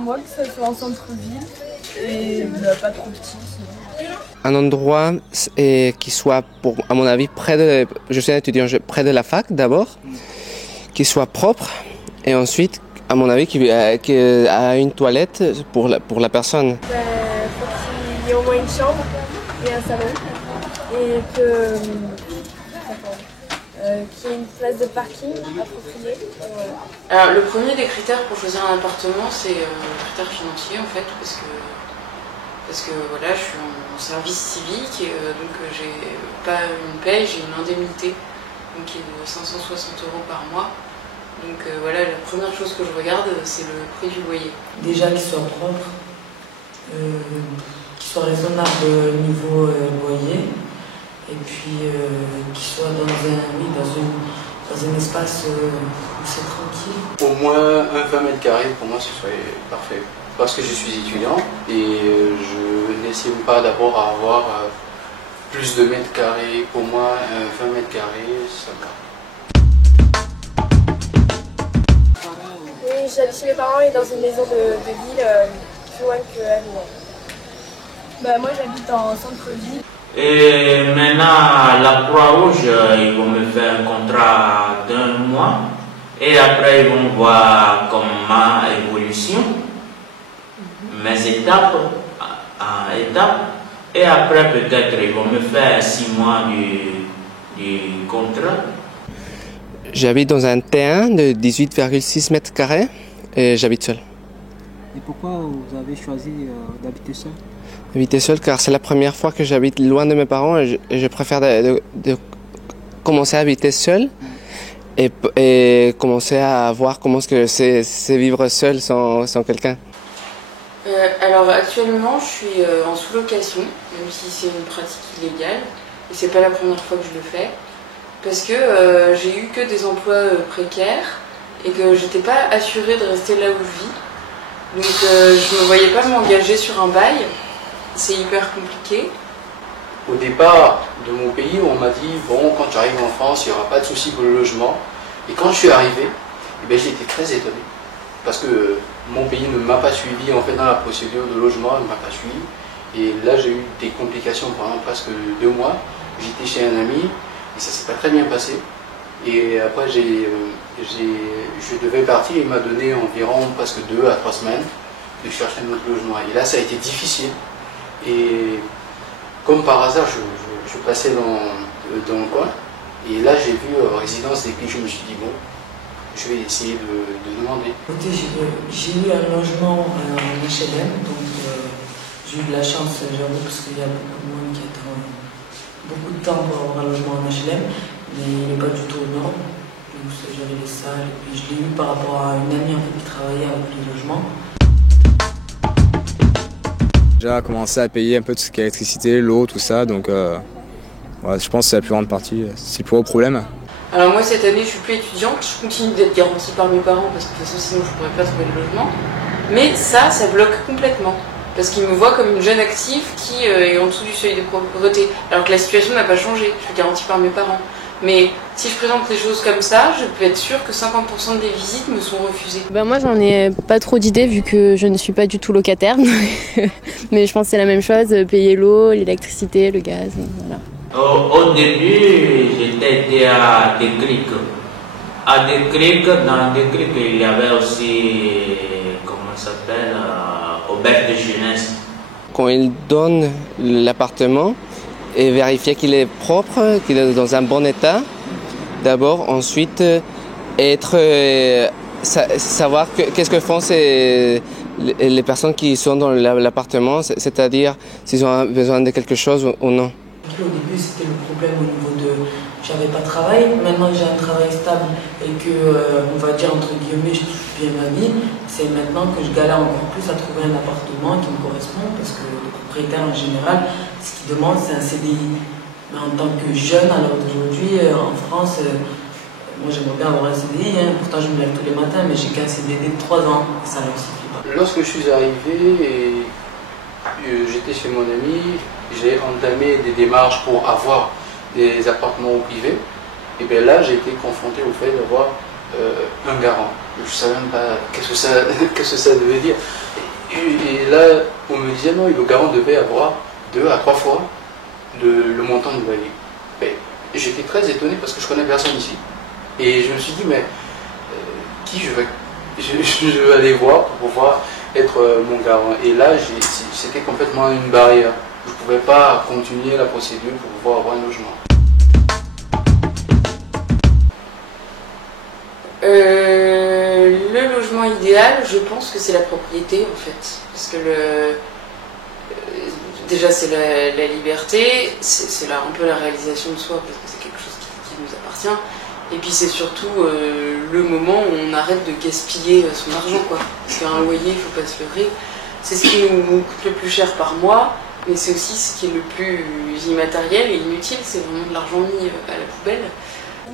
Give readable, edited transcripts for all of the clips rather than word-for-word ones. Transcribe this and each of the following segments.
Moi, que ça soit en centre-ville et pas trop petit. Sinon. Un endroit qui soit, à mon avis, je suis un étudiant, près de la fac d'abord, qui soit propre et ensuite, à mon avis, qui a une toilette pour la personne. Faut qu'il y ait au moins une chambre et un salon et qu'il y ait une place de parking appropriée. Alors, le premier des critères pour choisir un appartement, c'est le critère financier en fait, parce que voilà, je suis en service civique et donc j'ai pas une paye, j'ai une indemnité donc qui est de 560 € par mois. Donc voilà, la première chose que je regarde, c'est le prix du loyer. Déjà qu'il soit propre, qu'il soit raisonnable niveau loyer, et puis qu'il soit dans un espace où c'est tranquille. Au moins un 20 mètres carrés, pour moi, ce serait parfait. Parce que je suis étudiant et je n'estime pas d'abord à avoir plus de mètres carrés. Pour moi, 20 mètres carrés, ça va. Oui, j'habite chez mes parents et dans une maison de ville plus loin que Avignon. Moi, j'habite en centre-ville. Et maintenant, à la Croix-Rouge, ils vont me faire un contrat d'1 mois. Et après, ils vont voir comme ma évolution, mes étapes à étapes. Et après, peut-être, ils vont me faire 6 mois du contrat. J'habite dans un T1 de 18,6 mètres carrés et j'habite seul. Et pourquoi vous avez choisi d'habiter seul? Habiter seul car c'est la première fois que j'habite loin de mes parents et je préfère de commencer à habiter seul et commencer à voir comment c'est vivre seul sans quelqu'un. Alors actuellement je suis en sous-location, même si c'est une pratique illégale et c'est pas la première fois que je le fais parce que j'ai eu que des emplois précaires et que j'étais pas assurée de rester là où je vis. Donc je me voyais pas m'engager sur un bail. C'est hyper compliqué. Au départ de mon pays, on m'a dit bon, quand tu arrives en France, il n'y aura pas de souci pour le logement. Et quand je suis arrivé, j'étais très étonné. Parce que mon pays ne m'a pas suivi en fait dans la procédure de logement, il ne m'a pas suivi. Et là, j'ai eu des complications pendant presque 2 mois. J'étais chez un ami et ça s'est pas très bien passé. Et après, je devais partir, il m'a donné environ presque 2 à 3 semaines de chercher un autre logement. Et là, ça a été difficile. Et comme par hasard, je passais dans le coin et là j'ai vu résidence des Clichy. Je me suis dit bon, je vais essayer de demander. Écoutez, j'ai eu un logement en HLM, donc j'ai eu de la chance, j'avoue, parce qu'il y a beaucoup de monde qui attend beaucoup de temps pour avoir un logement en HLM, mais il n'est pas du tout aux normes. Donc j'avais les salles et puis je l'ai eu par rapport à une amie en fait, qui travaillait avec les logements. Déjà commencé à payer un peu tout ce qui est électricité, l'eau, tout ça, donc ouais, je pense que c'est la plus grande partie, c'est le plus gros problème. Alors moi cette année je suis plus étudiante, je continue d'être garantie par mes parents parce que de toute façon sinon je pourrais pas trouver le logement. Mais ça bloque complètement. Parce qu'ils me voient comme une jeune active qui est en dessous du seuil de pauvreté. Alors que la situation n'a pas changé, je suis garantie par mes parents. Mais si je présente les choses comme ça, je peux être sûre que 50% des visites me sont refusées. Moi j'en ai pas trop d'idées vu que je ne suis pas du tout locataire. Mais je pense que c'est la même chose, payer l'eau, l'électricité, le gaz, voilà. Au début, j'étais aidé à Déclic. À Déclic, dans Déclic, il y avait aussi, comment ça s'appelle, auberge de jeunesse. Quand ils donnent l'appartement, et vérifier qu'il est propre, qu'il est dans un bon état. D'abord, ensuite, savoir qu'est-ce que font les personnes qui sont dans l'appartement, c'est-à-dire s'ils ont besoin de quelque chose ou non. Au début, c'était le problème au niveau de j'avais pas de travail. Maintenant que j'ai un travail stable et que, on va dire entre guillemets, je touche bien ma vie, c'est maintenant que je galère encore plus à trouver un appartement qui me correspond parce que le propriétaire en général, ce qu'il demande, c'est un CDI. Mais en tant que jeune, à l'heure d'aujourd'hui, en France, moi j'aimerais bien avoir un CDI, pourtant je me lève tous les matins, mais j'ai qu'un CDD de 3 ans, et ça ne suffit pas. lorsque je suis arrivé et j'étais chez mon ami, j'ai entamé des démarches pour avoir des appartements au privé. Et bien là, j'ai été confronté au fait d'avoir un garant. Je ne savais même pas qu'est-ce que ça devait dire. Et là, on me disait non, le garant devait avoir 2 à 3 fois le montant du loyer. Ben, j'étais très étonné parce que je connais personne ici. Et je me suis dit, mais qui je vais aller voir pour pouvoir être mon garant. Et là, c'était complètement une barrière. Je ne pouvais pas continuer la procédure pour pouvoir avoir un logement. Le logement idéal, je pense que c'est la propriété en fait. Parce que déjà c'est la liberté, c'est un peu la réalisation de soi parce que c'est quelque chose qui nous appartient. Et puis c'est surtout le moment où on arrête de gaspiller son argent, quoi. Parce qu'un loyer, il ne faut pas se leurrer. C'est ce qui nous coûte le plus cher par mois, mais c'est aussi ce qui est le plus immatériel et inutile, c'est vraiment de l'argent mis à la poubelle.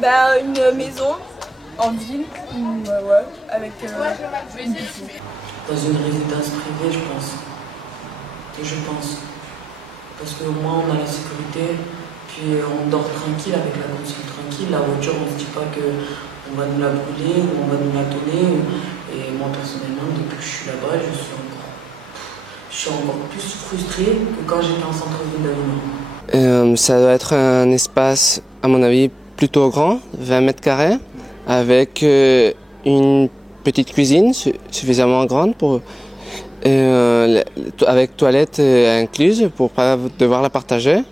Bah, une maison en ville, ouais, avec une piscine. Dans une résidence privée, je pense. Parce qu'au moins on a la sécurité, puis on dort tranquille avec la conscience tranquille. La voiture, on ne se dit pas qu'on va nous la brûler ou on va nous la donner. Et moi personnellement, depuis que je suis là-bas, je suis encore plus frustrée que quand j'étais en centre-ville d'Avignon. Ça doit être un espace, à mon avis, plutôt grand, 20 mètres carrés, avec une petite cuisine suffisamment grande pour avec toilette incluse pour pas devoir la partager.